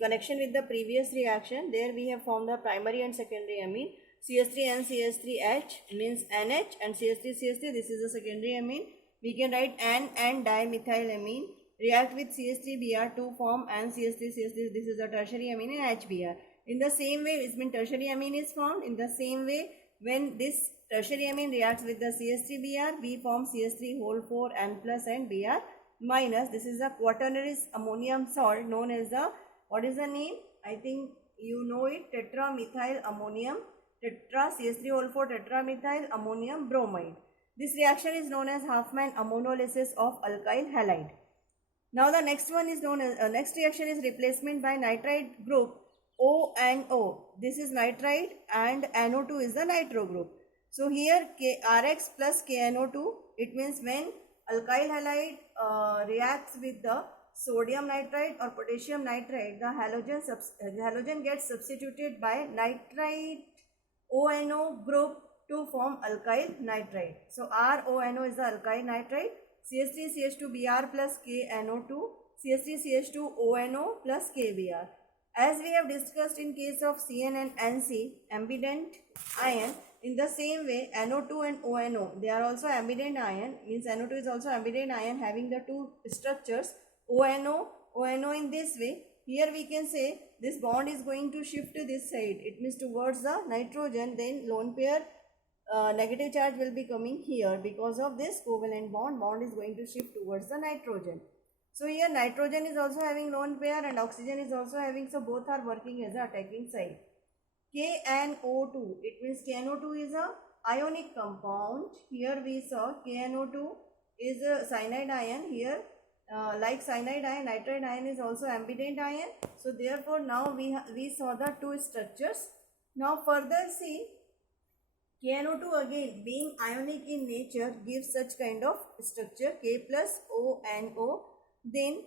connection with the previous reaction, there we have formed the primary and secondary amine. CH3 and CH3H means NH, and CH3 this is the secondary amine. We can write N and dimethylamine react with CH3Br to form N CH3 this is the tertiary amine and HBr. In the same way, it means tertiary amine is formed. In the same way, when this tertiary amine reacts with the CH3Br, we form CH3 whole 4 N plus and Br minus. This is a quaternary ammonium salt known as the, what is the name? I think you know it, tetramethyl ammonium, tetra CH3 whole 4 tetramethyl ammonium bromide. This reaction is known as Huffman ammonolysis of alkyl halide. Now the next one is known as next reaction is replacement by nitrite group O and O. This is nitrite and NO2 is the nitro group. So here Rx plus KNO2, it means when alkyl halide reacts with the sodium nitrite or potassium nitrite, the halogen gets substituted by nitrite ONO group to form alkyl nitrite. So RONO is the alkyl nitrite, CH3CH2Br plus KNO2, CH3CH2ONO plus KBr. As we have discussed in case of CN and NC, ambident ion, in the same way NO2 and ONO, they are also ambident ion, means NO2 is also ambident ion having the two structures ONO in this way. Here we can say this bond is going to shift to this side, it means towards the nitrogen, then lone pair negative charge will be coming here. Because of this covalent bond is going to shift towards the nitrogen. So here nitrogen is also having lone pair and oxygen is also having, so both are working as the attacking side. KNO2, it means KNO2 is a ionic compound. Here we saw KNO2 is a cyanide ion. Here like cyanide ion, nitride ion is also ambident ion. So therefore now we saw the two structures. Now further see, KNO2 again being ionic in nature gives such kind of structure, K plus O and O. Then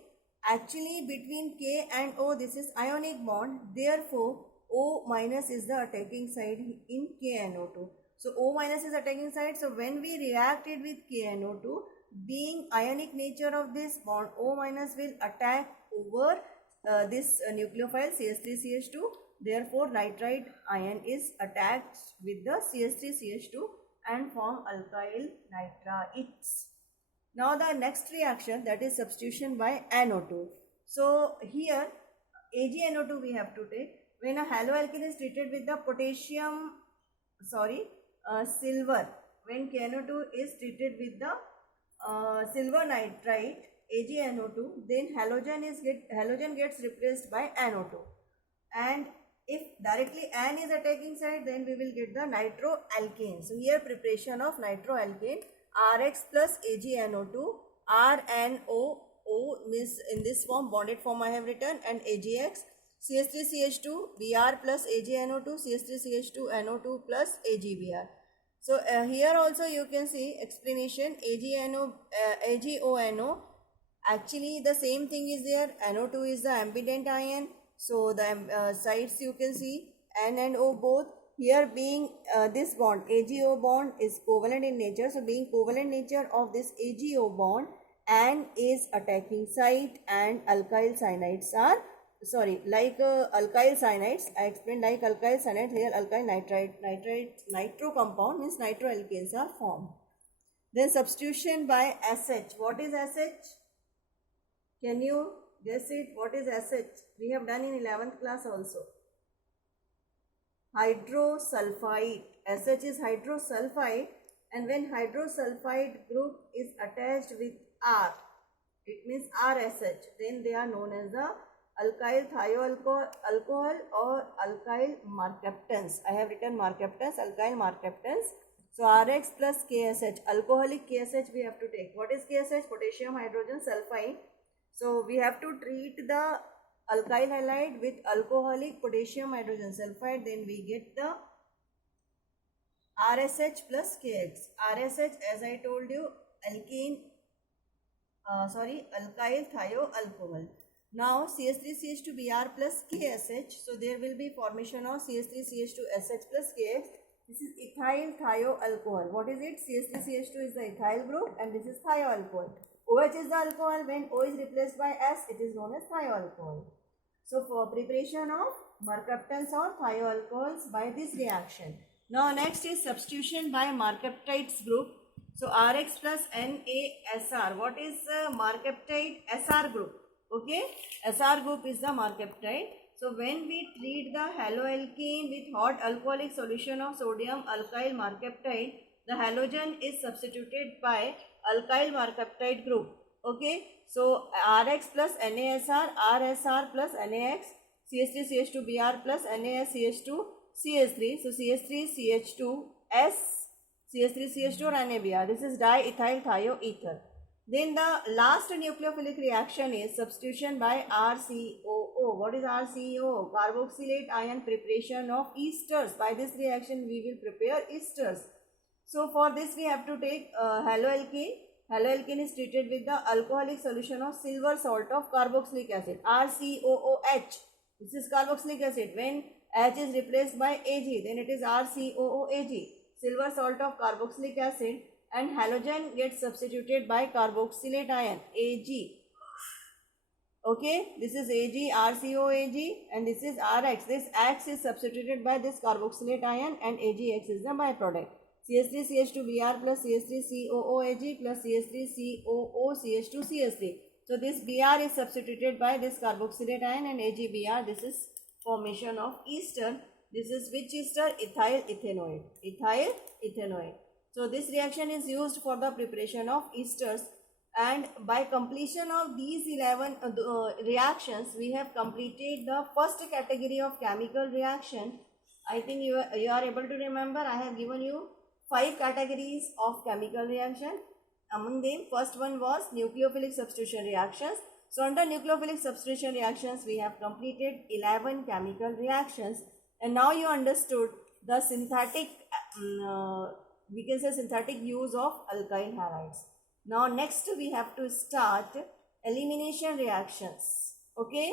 actually between K and O this is ionic bond, therefore O minus is the attacking side in KNO2. So O minus is attacking side, so when we react it with KNO2, being ionic nature of this bond, O minus will attack over this nucleophile CH3CH2. Therefore, nitrite ion is attached with the CH3CH2 and form alkyl nitrites. Now the next reaction, that is substitution by NO2. So here AgNO2 we have to take. When a haloalkane is treated with the silver, when KNO2 is treated with the silver nitrite AgNO2, then halogen gets replaced by NO2, and if directly N is attacking side, then we will get the nitroalkane. So here preparation of nitroalkane, Rx plus AgNO2, RNO means in this form, bonded form I have written, and AgX, CH3CH2 Br plus AgNO2, CH3CH2NO2 plus AgBr. So here also you can see explanation, AgONO, actually the same thing is there, NO2 is the ambident ion. So the sides you can see N and O both. Here being this bond AgO bond is covalent in nature. So being covalent nature of this AgO bond, N is attacking site and alkyl cyanides are, alkyl cyanides, I explained like alkyl cyanides, here alkyl nitro compound means nitroalkanes are formed. Then substitution by SH. What is SH? Can you guess it? What is SH? We have done in 11th class also. Hydrosulfide. SH is hydrosulfide, and when hydrosulfide group is attached with R, it means RSH, then they are known as the alkyl thioalcohol or alkyl mercaptans. I have written mercaptans, alkyl mercaptans. So Rx plus KSH, alcoholic KSH we have to take. What is KSH? Potassium hydrogen sulfide. So we have to treat the alkyl halide with alcoholic potassium hydrogen sulfide, then we get the RSH plus KX. RSH, as I told you, alkyl thioalcohol. Now CH3CH2Br plus KSH, so there will be formation of CH3CH2SH plus KX. This is ethyl thioalcohol. What is it? CH3CH2 is the ethyl group and this is thioalcohol. OH is the alcohol. When O is replaced by S, it is known as thioalcohol. So for preparation of mercaptans or thioalcohols by this reaction. Now next is substitution by mercaptides group. So Rx plus NaSr. What is mercaptide? Sr group. Okay, Sr group is the mercaptide. So when we treat the haloalkane with hot alcoholic solution of sodium alkyl mercaptide, the halogen is substituted by alkyl mercaptide group. Okay, so Rx plus NaSr, RSr plus NaX, CH3CH2Br plus NaSCH2CH3. So CH3CH2S, CH3CH2 or NaBr. This is diethyl thioether. Then the last nucleophilic reaction is substitution by RCOO. What is RCOO? Carboxylate ion preparation of esters. By this reaction we will prepare esters. So for this we have to take haloalkane. Haloalkane is treated with the alcoholic solution of silver salt of carboxylic acid, RCOOH. This is carboxylic acid. When H is replaced by Ag, then it is RCOOAg, silver salt of carboxylic acid, and halogen gets substituted by carboxylate ion, Ag. Okay, this is Ag, RCOAg, and this is Rx. This X is substituted by this carboxylate ion, and AgX is the byproduct. CH3CH2Br plus CH3COOAg plus CH3COOCH2CH3. So this Br is substituted by this carboxylate ion and AgBr. This is formation of ester. This is which ester? Ethyl ethanoate. Ethyl ethanoate. So this reaction is used for the preparation of esters, and by completion of these 11 reactions, we have completed the first category of chemical reaction. I think you are able to remember. I have given you 5 categories of chemical reaction. Among them, first one was nucleophilic substitution reactions. So under nucleophilic substitution reactions, we have completed 11 chemical reactions, and now you understood the synthetic, we can say synthetic use of alkyl halides. Now next we have to start elimination reactions. Okay.